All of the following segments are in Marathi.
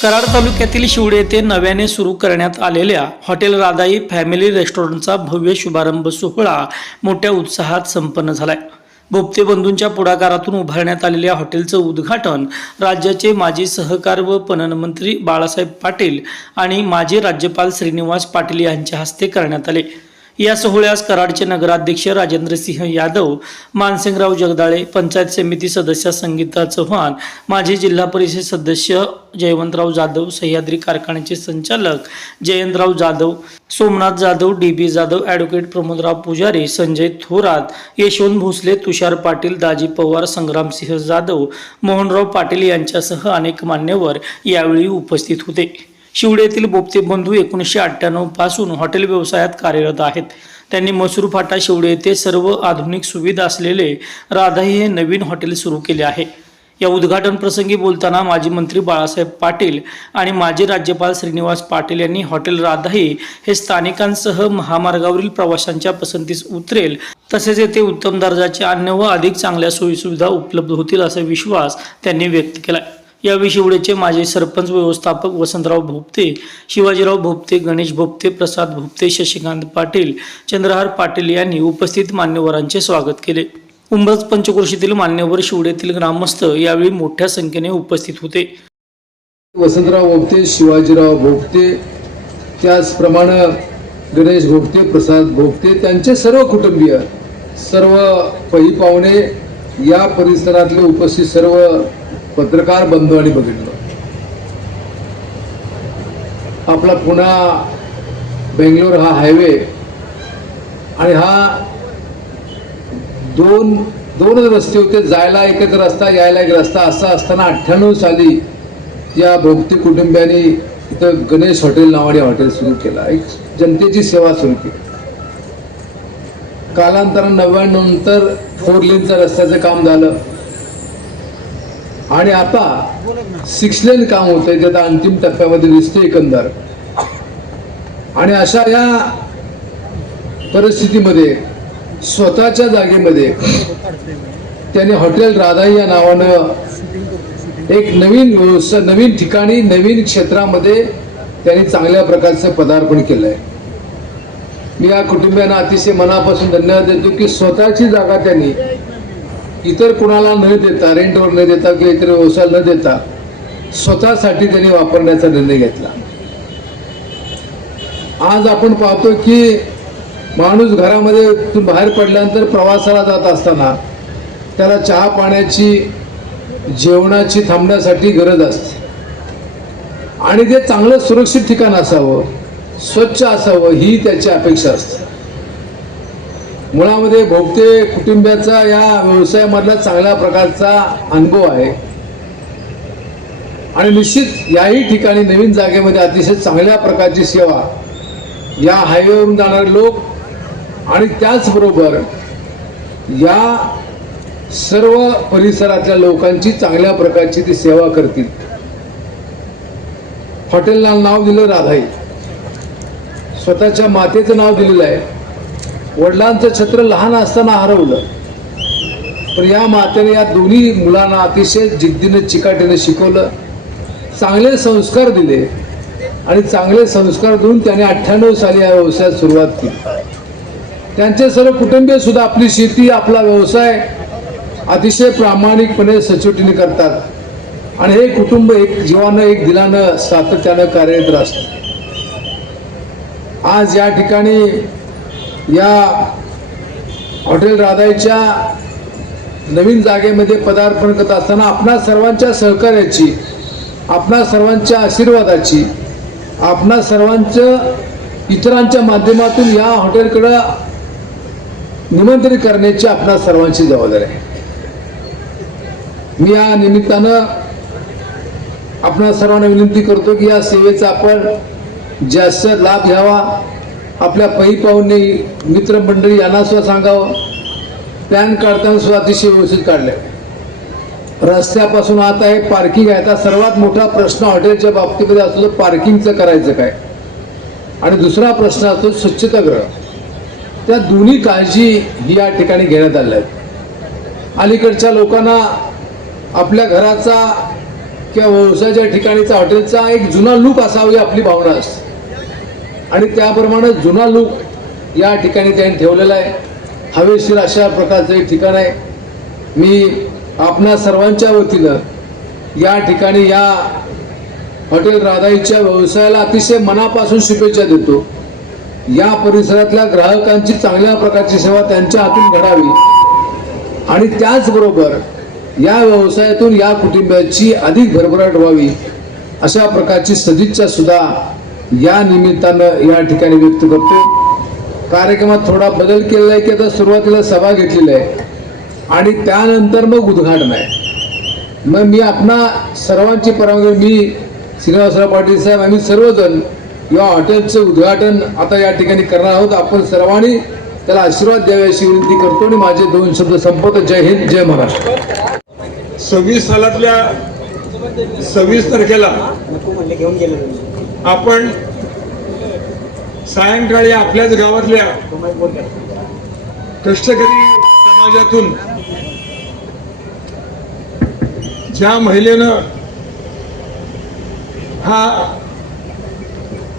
कराड तालुक्यातील शिवडे येथे नव्याने सुरू करण्यात आलेल्या हॉटेल राधाई फॅमिली रेस्टॉरंटचा भव्य शुभारंभ सोहळा मोठ्या उत्साहात संपन्न झालाय। भोपते बंधूंच्या पुढाकारातून उभारण्यात आलेल्या हॉटेलचं उद्घाटन राज्याचे माजी सहकार व पणन मंत्री बाळासाहेब पाटील आणि माजी राज्यपाल श्रीनिवास पाटील यांच्या हस्ते करण्यात आले। या सोहळ्यास कराडचे नगराध्यक्ष राजेंद्रसिंह यादव, मानसिंगराव जगदाळे, पंचायत समिती सदस्य संगीता चव्हाण, माजी जिल्हा परिषद सदस्य जयवंतराव जाधव, सह्याद्री कारखान्याचे संचालक जयंतराव जाधव, सोमनाथ जाधव, डीबी जाधव, ॲडव्होकेट प्रमोदराव पुजारी, संजय थोरात, यशवंत भोसले, तुषार पाटील, दाजी पवार, संग्रामसिंह जाधव, मोहनराव पाटील यांच्यासह अनेक मान्यवर यावेळी उपस्थित होते। शिवडे येथील भोपते बंधू 1998 पासून हॉटेल व्यवसायात कार्यरत आहेत। त्यांनी मसूर फाटा शिवडे येथे सर्व आधुनिक सुविधा असलेले राधाई हे नवीन हॉटेल सुरू केले आहे। या उद्घाटन प्रसंगी बोलताना माजी मंत्री बाळासाहेब पाटील आणि माजी राज्यपाल श्रीनिवास पाटील यांनी हॉटेल राधाई हे स्थानिकांसह महामार्गावरील प्रवाशांच्या पसंतीस उतरेल, तसेच येथे उत्तम दर्जाचे अन्न व अधिक चांगल्या सोयीसुविधा उपलब्ध होतील असा विश्वास त्यांनी व्यक्त केला। यावेळी शिवडेचे माजी सरपंच व्यवस्थापक वसंतराव भोपते, शिवाजीराव भोपते, गणेश भोपते, प्रसाद भोपते, शशिकांत पाटील, चंद्रहार पाटील यांनी उपस्थित मान्यवरांचे स्वागत केले। उंबरज पंचक्रोशीतील मान्यवर, शिवडेतील ग्रामस्थ यावेळी मोठ्या संख्येने उपस्थित होते। वसंतराव भोपते, शिवाजीराव भोपते, त्याचप्रमाणे गणेश भोपते, प्रसाद भोपते, त्यांचे सर्व कुटुंबीय, सर्व पै पाहुणे, या परिसरातले उपस्थित सर्व पत्रकार बंधू आणि बघितलं आपला पुणा बेंगलोर हा हायवे आणि हा दोन रस्ते होते, जायला एकच रस्ता, यायला एक रस्ता, असा असताना 98 साली या भोपते कुटुंबियांनी इथं गणेश हॉटेल नावाने हॉटेल सुरू केला, एक जनतेची सेवा सुरू केली। कालांतराने 99 नंतर 4 लेनचं रस्त्याचं काम झालं आणि आता 6 लेन काम होतंय, त्याचा अंतिम टप्प्यामध्ये दिसते एकंदर। आणि अशा या परिस्थितीमध्ये स्वतःच्या जागेमध्ये त्याने हॉटेल राधाई या नावानं एक नवीन व्यवसाय, नवीन ठिकाणी, नवीन क्षेत्रामध्ये त्यांनी चांगल्या प्रकारचं पदार्पण केलंय। मी या कुटुंबियांना अतिशय मनापासून धन्यवाद देतो की स्वतःची जागा त्यांनी इतर कुणाला न देता, रेंटवर न देता किंवा इतर व्यवसाय न देता स्वतःसाठी त्यांनी वापरण्याचा निर्णय घेतला। आज आपण पाहतो की माणूस घरामध्ये बाहेर पडल्यानंतर प्रवासाला जात असताना त्याला चहा पाण्याची, जेवणाची थांबण्यासाठी गरज असते आणि ते चांगलं सुरक्षित ठिकाण असावं, स्वच्छ असावं, ही त्याची अपेक्षा असते। मुळामध्ये भोपते कुटुंबाचा या व्यवसायामधला चांगल्या प्रकारचा अनुभव आहे आणि निश्चित याही ठिकाणी नवीन जागेमध्ये अतिशय चांगल्या प्रकारची सेवा या हायवेवरून जाणारे लोक आणि त्याचबरोबर या सर्व परिसरातल्या लोकांची चांगल्या प्रकारची ती सेवा करतील। हॉटेलला नाव दिलं राधाई, स्वतःच्या मातेचं नाव दिलेलं आहे। वडिलांचं छत्र लहान असताना हरवलं, पण या मातेने या दोन्ही मुलांना अतिशय जिद्दीने, चिकाटीने शिकवलं, चांगले संस्कार दिले आणि चांगले संस्कार देऊन त्याने 98 साली या व्यवसायात सुरुवात केली। त्यांचे सर्व कुटुंबीय सुद्धा आपली शेती, आपला व्यवसाय अतिशय प्रामाणिकपणे, सचोटीने करतात आणि हे कुटुंब एक जीवानं, एक दिलानं, सातत्यानं कार्यरत असतं। आज या ठिकाणी या हॉटेल राधाईच्या नवीन जागेमध्ये पदार्पण करत असताना आपणा सर्वांच्या सहकार्याची, आपणा सर्वांच्या आशीर्वादाची, आपणा सर्वांच्या इतरांच्या माध्यमातून या हॉटेलकडे निमंत्रित करण्याची आपणा सर्वांची जबाबदारी आहे। मी या निमित्तानं आपणा सर्वांना विनंती करतो की या सेवेचा आपण जास्त लाभ घ्यावा। आपल्या पै पाहुणे, मित्रमंडळी यांना सुद्धा सांगावं। पॅन काढताना सुद्धा अतिशय व्यवस्थित काढले। रस्त्यापासून आता हे पार्किंग आहे, आता सर्वात मोठा प्रश्न हॉटेलच्या बाबतीमध्ये असतो पार्किंगचं करायचं काय, आणि दुसरा प्रश्न असतो स्वच्छतागृह। त्या दोन्ही काळजी ही या ठिकाणी घेण्यात आल्या आहेत। अलीकडच्या लोकांना आपल्या घराचा किंवा व्यवसायाच्या ठिकाणीचा हॉटेलचा एक जुना लूक असावी आपली भावना असते आणि त्याप्रमाणे जुना लूक या ठिकाणी त्यांनी ठेवलेला आहे. हवेशीर अशा प्रकारचं एक ठिकाण आहे. मी आपणा सर्वांच्या वतीनं या ठिकाणी या हॉटेल राधाईच्या व्यवसायाला अतिशय मनापासून शुभेच्छा देतो. या परिसरातल्या ग्राहकांची चांगल्या प्रकारची सेवा त्यांच्या हातून घडावी आणि त्याचबरोबर या व्यवसायातून या कुटुंबाची अधिक भरभराट व्हावी अशा प्रकारची सदिच्छा सुद्धा या निमित्तानं या ठिकाणी व्यक्त करतो. कार्यक्रमात थोडा बदल केलेला आहे की आता सुरुवातीला सभा घेतलेली आहे आणि त्यानंतर मग उद्घाटन आहे. मग मी आपणा सर्वांची परवानगी, मी श्रीनिवासराव पाटील साहेब, आम्ही सर्वजण या हॉटेलचं उद्घाटन आता या ठिकाणी करणार आहोत. आपण सर्वांनी त्याला आशीर्वाद द्यावे अशी विनंती करतो आणि माझे 2 शब्द संपवतो. जय हिंद, जय महाराष्ट्र. 26 सालातल्या 26 तारखेला आपण सायंकाळी आपल्याच गावातल्या कष्टकरी समाजातून ज्या महिलेनं हा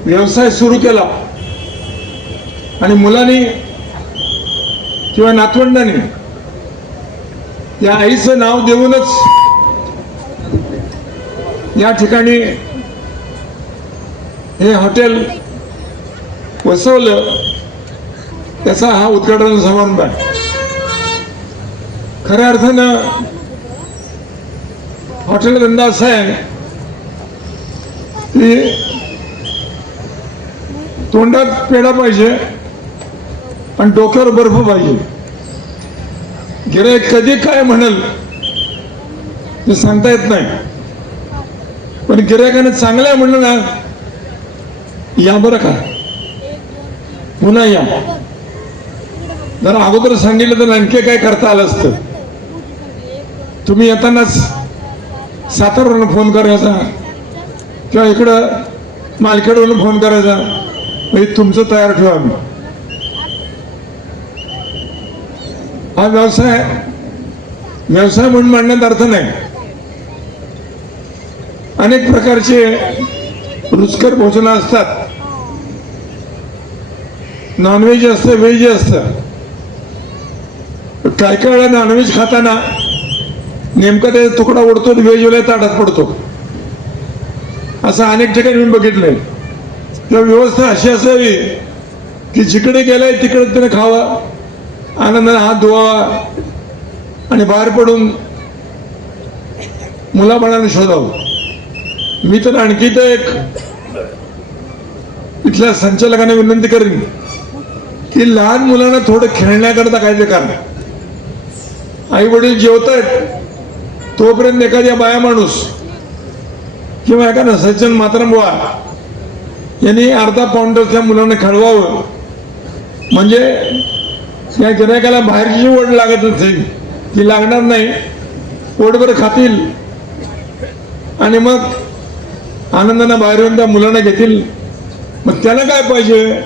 व्यवसाय सुरू केला आणि मुलांनी किंवा नातवंडांनी या आईचं नाव देऊनच या ठिकाणी हे हॉटेल वसवलं, त्याचा हा उद्घाटन समारंभ आहे. खऱ्या अर्थानं हॉटेल धंदा असा आहे की तोंडात पेढा पाहिजे आणि डोक्यावर बर्फ पाहिजे. गिऱ्हाईक कधी काय म्हणेल ते सांगता येत नाही, पण गिऱ्हाईकाने चांगलं आहे म्हणलं ना, या बरं का, पुन्हा या. जरा अगोदर सांगितलं तर आणखी काय करता आलं असतं. तुम्ही येतानाच सातारवरून फोन करायचा किंवा इकडं मालखेडवरून फोन करायचा, म्हणजे तुमचं तयार ठेवा. आम्ही हा व्यवसाय म्हणून म्हणण्यात अर्थ नाही. अनेक प्रकारचे रुचकर भोजन असतात. नॉनव्हेज असतं, व्हेज असतं. काय काय वेळा नॉनव्हेज खाताना नेमका ते तुकडा उडतो, व्हेजवाल्या ताटात पडतो. असं अनेक ठिकाणी मी बघितलंय. तर व्यवस्था अशी असावी की जिकडे गेलाय तिकडे त्याने खावा, आनंदाने हात धुवावा आणि बाहेर पडून मुलाबाळांना शोधावं. मी तर आणखी तर एक इथल्या संचालकांना विनंती करेन की लहान मुलांना थोडं खेळण्याकरता काहीतरी करा. आई वडील जेवतायत तोपर्यंत एखाद्या बाया माणूस किंवा एखादा सज्जन म्हातारा बुवा यांनी अर्धा पाऊंडर त्या मुलांना खेळवावं, म्हणजे या गिऱ्हाईकाला बाहेरची ओढ लागत असेल ती लागणार नाही. पोटभर खातील आणि मग आनंदाने बाहेर येऊन त्या मुलांना घेतील. मग त्याला काय पाहिजे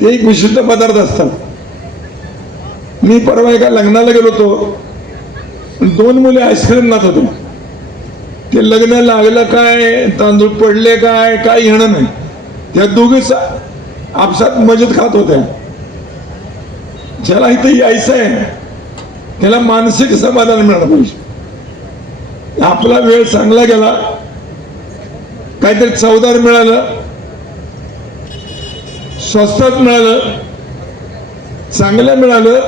ते एक विशिष्ट पदार्थ असतात. मी परवा एका लग्नाला गेलो होतो, 2 मुले आईस्क्रीम खात होते. ते लग्न लागलं काय, तांदूळ पडले काय, काय घेणं नाही. त्या दोघीच आपसात मजेत खात होत्या. ज्याला इथं यायचं आहे त्याला मानसिक समाधान मिळालं पाहिजे. आपला वेळ चांगला गेला, काहीतरी चवदार मिळालं, स्वस्तात मिळालं, चांगलं मिळालं,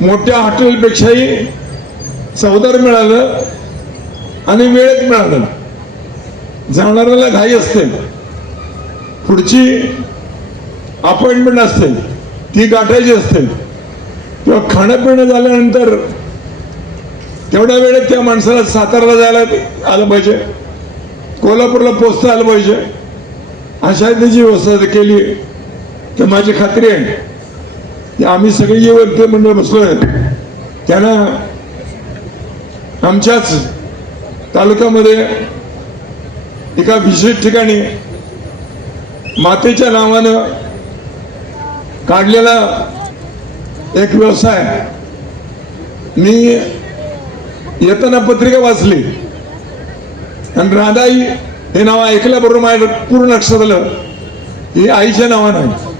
मोठ्या हॉटेलपेक्षाही चवदार मिळालं आणि वेळेत मिळालं. जाणाऱ्याला घाई असते, पुढची अपॉइंटमेंट असते ती गाठायची असते, किंवा खाणं पिणं झाल्यानंतर तेवढ्या वेळेत त्या माणसाला सातारला जायला आलं पाहिजे, कोल्हापूरला पोचता आलं पाहिजे. अशा त्याची व्यवस्था केली तर माझी खात्री आहे की आम्ही सगळे जे वर्ग मंडळ बसलोय त्यांना आमच्याच तालुक्यामध्ये एका विशेष ठिकाणी मातेच्या नावानं काढलेला एक व्यवसाय. मी येताना पत्रिका वाचली, आणि राधाई हे नाव ऐकल्याबरोबर माझ्या पूर्ण लक्षात आलं ही आईच्या नावानं आहे.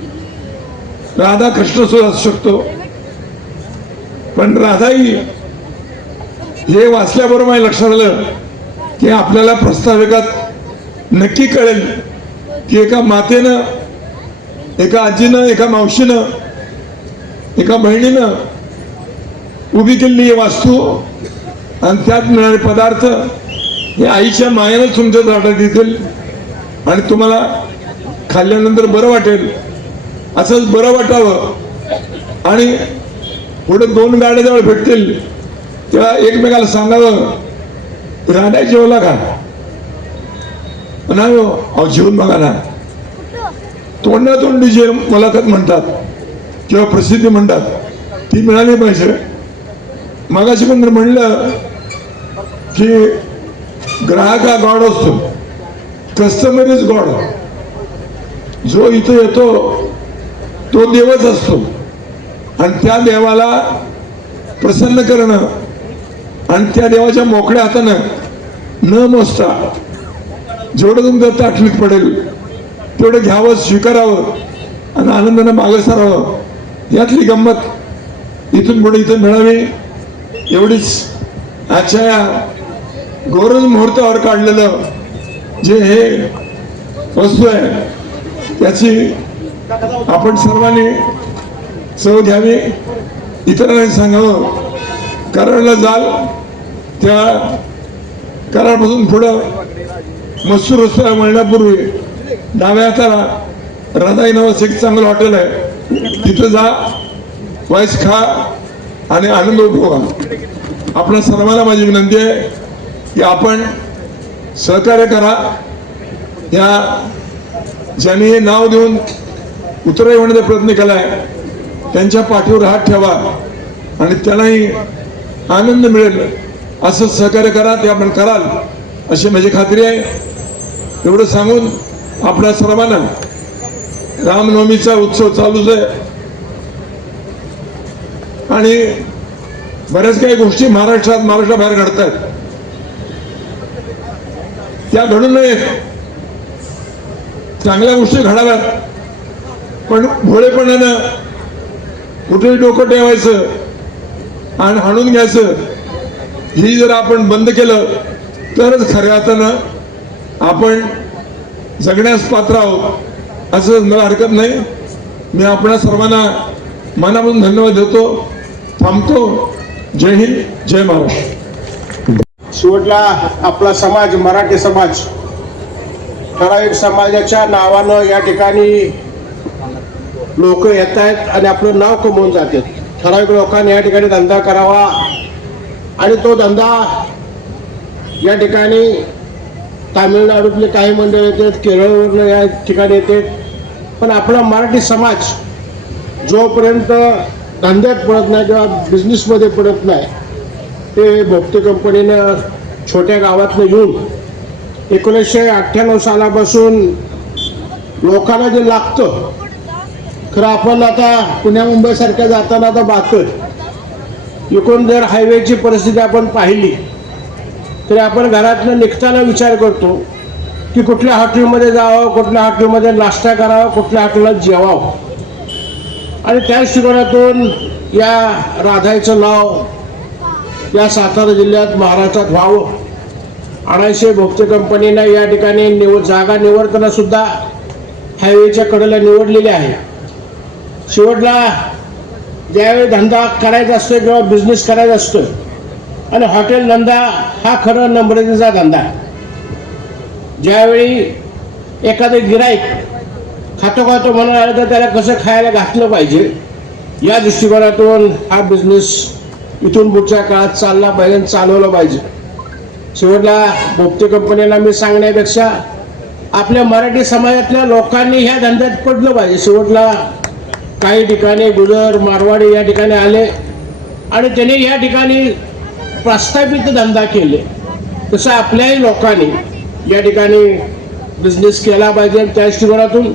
राधा कृष्ण सुद्धा असू शकतो, पण राधाई हे वाचल्याबरोबर माझ्या लक्षात आलं की आपल्याला प्रस्ताविकात नक्की कळेल की एका मातेनं, एका आजीनं, एका मावशीनं, एका बहिणीनं उभी केलेली ही वास्तू आणि त्यात मिळणारे पदार्थ हे आईच्या मायेनं तुमच्या ताटात येतील आणि तुम्हाला खाल्ल्यानंतर बरं वाटेल. असंच बरं वाटावं आणि पुढे 2 गाड्या जवळ भेटतील तेव्हा एकमेकाला सांगावं राधा जेवला का, नाही हो अहो जेवून बघा ना. तोंडातोंडी जे मुलाखत म्हणतात किंवा प्रसिद्धी म्हणतात ती मिळाली पाहिजे. मगाशी पण म्हणलं की ग्राहक हा गॉड असतो, कस्टमर इज गॉड. जो इथं येतो तो देवच असतो आणि त्या देवाला प्रसन्न करणं आणि त्या देवाच्या मोकळ्या हातानं न मोजता जेवढं तुमच्या ताटलीत पडेल तेवढं घ्यावं, स्वीकारावं आणि आनंदानं मागे सारावं. यातली गंमत इथून पुढे इथं मिळावी एवढीच आजच्या या गौरव मुहूर्तावर काढलेलं जे हे वस्तू आहे त्याची आपण सर्वांनी चव घ्यावी, इतरांनी सांगावं. कराडला जाल त्या कराडपासून पुढं मसूर रस्ता मिळण्यापूर्वी डाव्या हाताला राधाई नावाचं एक चांगलं हॉटेल आहे, तिथं जा, वाईस खा आणि आनंद उपभोगा. आपल्या सर्वांना माझी विनंती आहे की आपण सहकार्य करा. या ज्यांनी हे नाव देऊन उतराई होण्याचा प्रयत्न केलाय त्यांच्या पाठीवर हात ठेवा आणि त्यांनाही आनंद मिळेल असं सहकार्य करा. ते आपण कराल अशी माझी खात्री आहे. एवढं सांगून आपल्या सर्वांना रामनवमीचा उत्सव चालूच आहे आणि बऱ्याच काही गोष्टी महाराष्ट्राबाहेर घडतात. त्या घडू नयेत, चांगल्या गोष्टी घडाव्यात, पण भोळेपणानं कुठेही डोकं ठेवायचं आणि हाणून घ्यायचं ही जर आपण बंद केलं तरच खऱ्या अर्थानं आपण जगण्यास पात्र आहोत असं मला हरकत नाही. मी आपल्या सर्वांना मनापासून धन्यवाद देतो. थांबतो. जय हिंद, जय महाराष्ट्र. शेवटला आपला समाज, मराठी समाज, ठराविक समाजाच्या नावानं या ठिकाणी लोक येत आहेत आणि आपलं नाव कमवून जातात. ठराविक लोकांनी या ठिकाणी धंदा करावा आणि तो धंदा या ठिकाणी तामिळनाडूतले काही मंडळ येतात, केरळवरून या ठिकाणी येते, पण आपला मराठी समाज जोपर्यंत धंद्यात पडत नाही किंवा बिझनेसमध्ये पडत नाही ते भोपते कंपनीनं छोट्या गावातनं येऊन 1998 सालापासून लोकांना जे लागतं, खरं आपण आता पुण्या मुंबईसारख्या जाताना आता पाहतोय, एकूण जर हायवेची परिस्थिती आपण पाहिली तरी आपण घरातनं निघताना विचार करतो की कुठल्या हॉटेलमध्ये जावं, कुठल्या हॉटेलमध्ये नाश्ता करावा, कुठल्या हॉटेलात जेवावं. आणि त्या दृष्टिकोनातून या राधाईचं नाव या सातारा जिल्ह्यात, महाराष्ट्रात व्हावं. 1800 भोपते कंपनीनं या ठिकाणी जागा निवडताना सुद्धा हायवेच्या कडेला निवडलेली आहे. शेवटला ज्यावेळी धंदा करायचा असतो किंवा बिझनेस करायचा असतो आणि हॉटेल धंदा हा खरं नम्रतेचा धंदा आहे. ज्यावेळी एखादं गिराईक खातो म्हणून आलं तर त्याला कसं खायला घातलं पाहिजे या दृष्टिकोनातून हा बिझनेस इथून पुढच्या काळात चालला पाहिजे आणि चालवला पाहिजे. शेवटला भोपते कंपनीला मी सांगण्यापेक्षा आपल्या मराठी समाजातल्या लोकांनी ह्या धंद्यात पडलं पाहिजे. शेवटला काही ठिकाणी गुजर, मारवाडी या ठिकाणी आले आणि त्यांनी या ठिकाणी प्रस्थापित धंदा केले. तसं आपल्याही लोकांनी या ठिकाणी बिझनेस केला पाहिजे आणि त्या दृष्टिकोनातून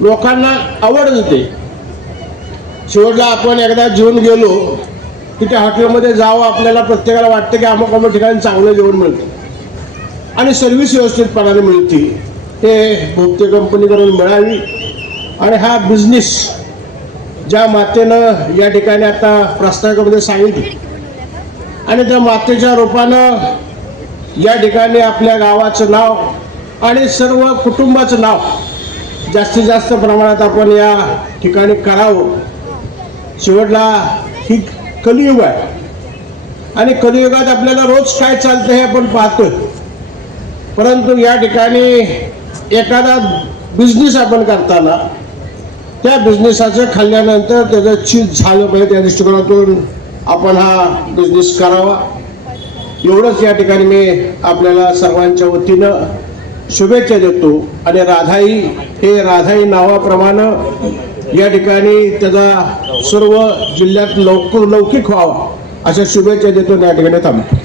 लोकांना आवड होते. शेवटला आपण एकदा जेवून गेलो की त्या हॉटेलमध्ये जावं, आपल्याला प्रत्येकाला वाटतं की अमुक ठिकाणी चांगलं जेवण मिळतं. आणि सर्व्हिस व्यवस्थितपणाने मिळते हे भोगते कंपनीकडून मिळावी आणि हा बिझनेस ज्या मातेनं या ठिकाणी आता प्रास्ताविकामध्ये सांगितले आणि त्या मातेच्या रूपानं या ठिकाणी आपल्या गावाचं नाव आणि सर्व कुटुंबाचं नाव जास्तीत जास्त प्रमाणात आपण या ठिकाणी करावं. शेवटला ही कलियुग आहे आणि कलियुगात आपल्याला रोज काय चालतं हे आपण पाहतोय, परंतु या ठिकाणी एखादा बिझनेस आपण करताना त्या बिझनेसाचं खाल्ल्यानंतर त्याचं चीज झालं पाहिजे त्या दृष्टिकोनातून आपण हा बिझनेस करावा. एवढंच या ठिकाणी मी आपल्याला सर्वांच्या वतीनं शुभेच्छा देतो आणि राधाई हे राधाई नावाप्रमाणे या ठिकाणी त्याचा सर्व जिल्ह्यात लौकिक व्हावा अशा शुभेच्छा देतो. या ठिकाणी थांबतो.